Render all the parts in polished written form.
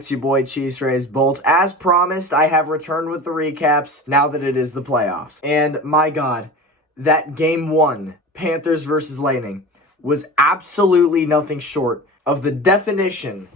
It's your boy Chiefs Rays Bolts. As promised, I have returned with the recaps now that it is the playoffs. And my God, that game 1, Panthers versus Lightning, was absolutely nothing short of the definition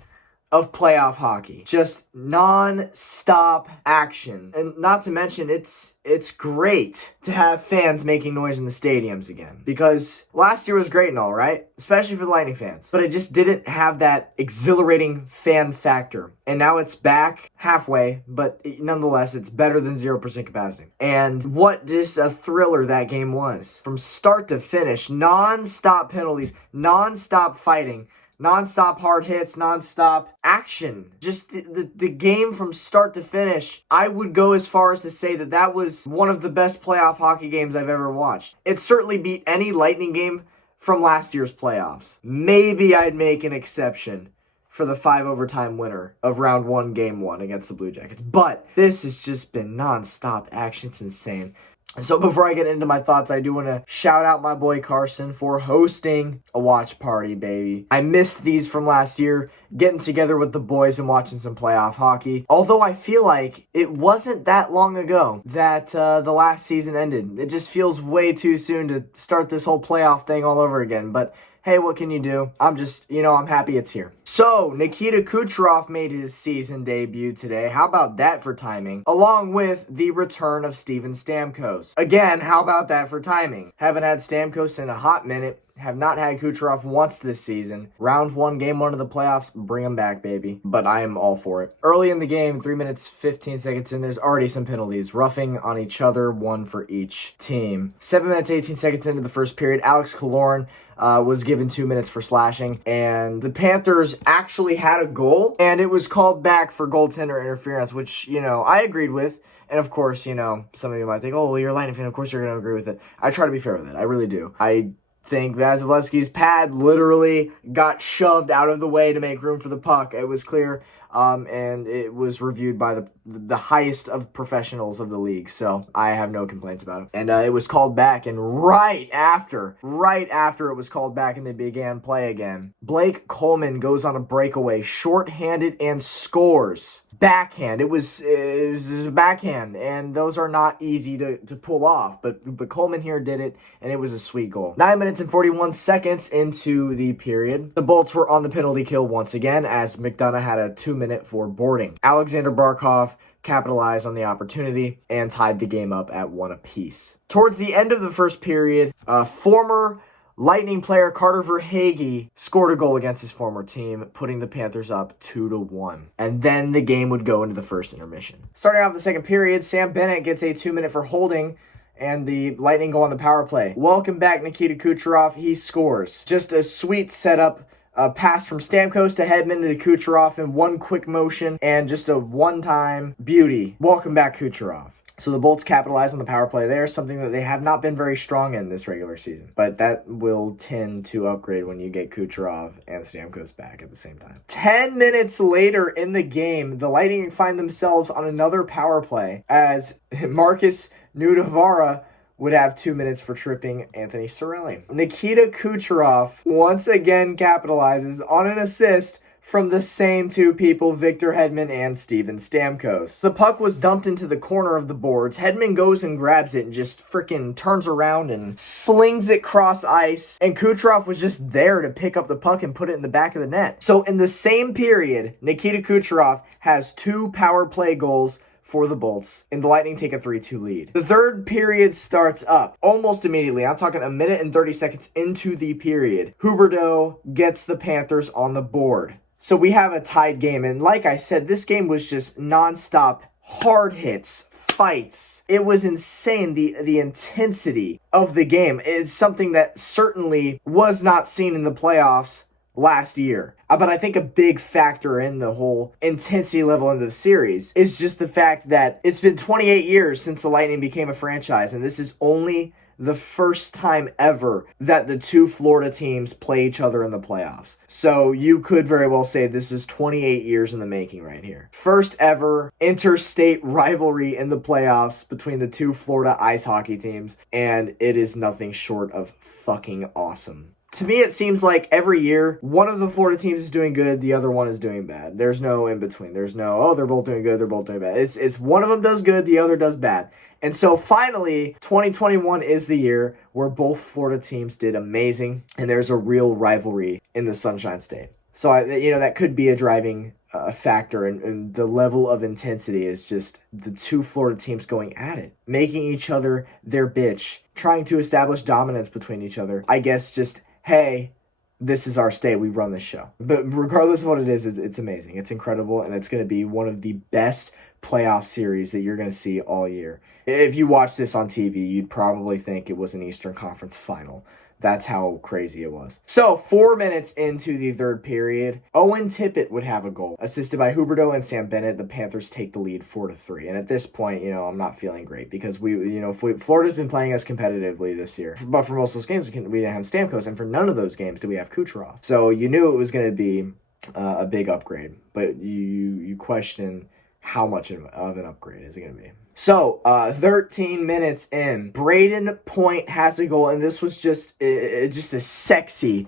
of playoff hockey. Just non-stop action. And not to mention, it's great to have fans making noise in the stadiums again. Because last year was great and all, right? Especially for the Lightning fans. But it just didn't have that exhilarating fan factor. And now it's back halfway, but nonetheless, it's better than 0% capacity. And what just a thriller that game was. From start to finish, non-stop penalties, non-stop fighting, non-stop hard hits, non-stop action. Just the game from start to finish. I would go as far as to say that was one of the best playoff hockey games I've ever watched. It certainly beat any Lightning game from last year's playoffs. Maybe I'd make an exception for the 5 overtime winner of round 1, game 1 against the Blue Jackets. But this has just been non-stop action. It's insane. So before I get into my thoughts, I do want to shout out my boy Carson for hosting a watch party, baby. I missed these from last year, getting together with the boys and watching some playoff hockey. Although I feel like it wasn't that long ago that the last season ended. It just feels way too soon to start this whole playoff thing all over again. But hey, what can you do? I'm just, I'm happy it's here. So, Nikita Kucherov made his season debut today. How about that for timing? Along with the return of Steven Stamkos. Again, how about that for timing? Haven't had Stamkos in a hot minute. Have not had Kucherov once this season. Round 1, game 1 of the playoffs, bring him back, baby. But I am all for it. Early in the game, 3 minutes, 15 seconds in, there's already some penalties. Roughing on each other, 1 for each team. 7 minutes, 18 seconds into the first period, Alex Killorn was given 2 minutes for slashing. And the Panthers actually had a goal, and it was called back for goaltender interference, which, I agreed with. And of course, some of you might think, oh, well, you're a Lightning fan, of course you're going to agree with it. I try to be fair with it. I really do. I think Vasilevsky's pad literally got shoved out of the way to make room for the puck. It was clear, and it was reviewed by the highest of professionals of the league, so I have no complaints about it. And it was called back, and right after it was called back and they began play again, Blake Coleman goes on a breakaway, shorthanded, and scores. Backhand. It was a backhand, and those are not easy to pull off, but Coleman here did it, and it was a sweet goal. 9 minutes and 41 seconds into the period, the Bolts were on the penalty kill once again, as McDonough had a 2-minute for boarding. Alexander Barkov capitalized on the opportunity and tied the game up at 1 apiece. Towards the end of the first period, former Lightning player Carter Verhaeghe scored a goal against his former team, putting the Panthers up 2-1. And then the game would go into the first intermission. Starting off the second period, Sam Bennett gets a 2-minute for holding, and the Lightning go on the power play. Welcome back, Nikita Kucherov. He scores. Just a sweet setup. A pass from Stamkos to Hedman to Kucherov in one quick motion, and just a one-time beauty. Welcome back, Kucherov. So the Bolts capitalize on the power play there, something that they have not been very strong in this regular season. But that will tend to upgrade when you get Kucherov and Stamkos back at the same time. 10 minutes later in the game, the Lightning find themselves on another power play as Marcus Nudavara would have 2 minutes for tripping Anthony Cirelli. Nikita Kucherov once again capitalizes on an assist from the same two people, Victor Hedman and Steven Stamkos. The puck was dumped into the corner of the boards. Hedman goes and grabs it and just freaking turns around and slings it cross ice. And Kucherov was just there to pick up the puck and put it in the back of the net. So in the same period, Nikita Kucherov has 2 power play goals for the Bolts, and the Lightning take a 3-2 lead. The third period starts up almost immediately. I'm talking a minute and 30 seconds into the period. Huberdeau gets the Panthers on the board. So we have a tied game, and like I said, this game was just nonstop hard hits, fights. It was insane, the intensity of the game. It's something that certainly was not seen in the playoffs last year. But I think a big factor in the whole intensity level in the series is just the fact that it's been 28 years since the Lightning became a franchise, and this is only the first time ever that the two Florida teams play each other in the playoffs. So you could very well say this is 28 years in the making right here. First ever interstate rivalry in the playoffs between the two Florida ice hockey teams, and it is nothing short of fucking awesome. To me, it seems like every year, one of the Florida teams is doing good, the other one is doing bad. There's no in between. There's no, oh, they're both doing good, they're both doing bad. It's one of them does good, the other does bad. And so finally, 2021 is the year where both Florida teams did amazing, and there's a real rivalry in the Sunshine State. So, that could be a driving factor, and the level of intensity is just the two Florida teams going at it, making each other their bitch, trying to establish dominance between each other. I guess just, hey, this is our state, we run this show. But regardless of what it is, it's amazing. It's incredible, and it's going to be one of the best playoff series that you're going to see all year. If you watch this on TV, you'd probably think it was an Eastern Conference final. That's how crazy it was. So, 4 minutes into the third period, Owen Tippett would have a goal. Assisted by Huberdeau and Sam Bennett, the Panthers take the lead 4-3. And at this point, I'm not feeling great because Florida's been playing us competitively this year. But for most of those games, we didn't have Stamkos, and for none of those games did we have Kucherov. So, you knew it was going to be a big upgrade, but you question how much of an upgrade is it going to be. So, 13 minutes in, Braden Point has a goal, and this was just a sexy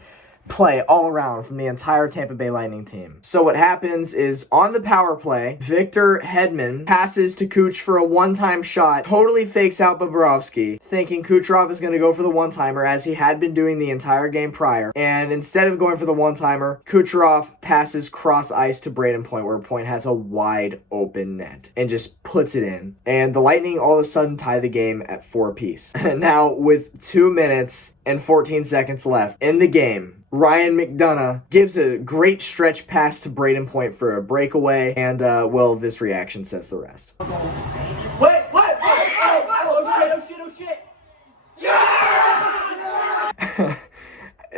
play all around from the entire Tampa Bay Lightning team. So what happens is, on the power play, Victor Hedman passes to Kuch for a one-time shot, totally fakes out Bobrovsky, thinking Kucherov is going to go for the one-timer, as he had been doing the entire game prior. And instead of going for the one-timer, Kucherov passes cross-ice to Braden Point, where Point has a wide open net, and just puts it in. And the Lightning all of a sudden tie the game at 4 apiece. Now, with 2 minutes and 14 seconds left in the game, Ryan McDonough gives a great stretch pass to Braden Point for a breakaway, and, this reaction says the rest. Wait, what? Oh, shit. Yeah!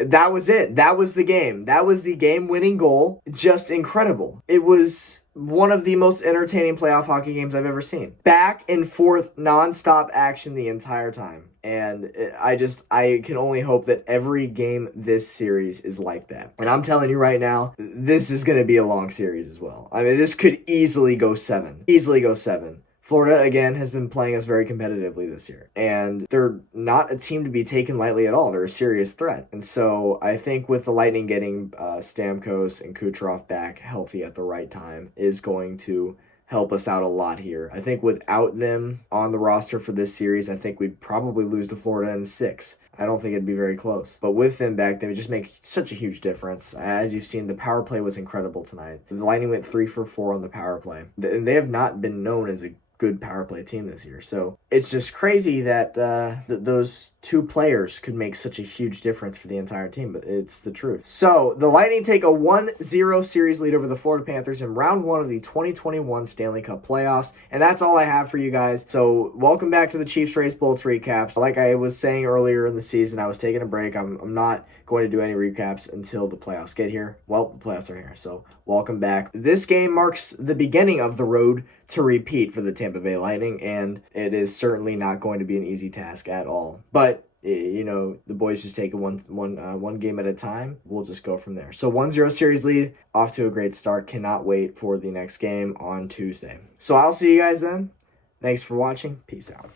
That was it. That was the game. That was the game-winning goal. Just incredible. It was one of the most entertaining playoff hockey games I've ever seen. Back and forth, nonstop action the entire time. And I can only hope that every game this series is like that. And I'm telling you right now, this is going to be a long series as well. I mean, this could easily go 7. Florida, again, has been playing us very competitively this year. And they're not a team to be taken lightly at all. They're a serious threat. And so I think with the Lightning getting Stamkos and Kucherov back healthy at the right time is going to help us out a lot here. I think without them on the roster for this series, I think we'd probably lose to Florida in 6. I don't think it'd be very close. But with them back, they would just make such a huge difference. As you've seen, the power play was incredible tonight. The Lightning went 3 for 4 on the power play. And they have not been known as a good power play team this year. So it's just crazy that those two players could make such a huge difference for the entire team, but it's the truth. So the Lightning take a 1-0 series lead over the Florida Panthers in round 1 of the 2021 Stanley Cup playoffs. And that's all I have for you guys. So welcome back to the Chiefs Rays Bolts recaps. Like I was saying earlier in the season, I was taking a break. I'm not going to do any recaps until the playoffs get here. Well, the playoffs are here, so welcome back. This game marks the beginning of the road to repeat for the Tampa Bay Lightning, and it is certainly not going to be an easy task at all. But the boys just take it one game at a time. We'll just go from there. So 1-0 series lead, off to a great start. Cannot wait for the next game on Tuesday. So I'll see you guys then. Thanks for watching. Peace out.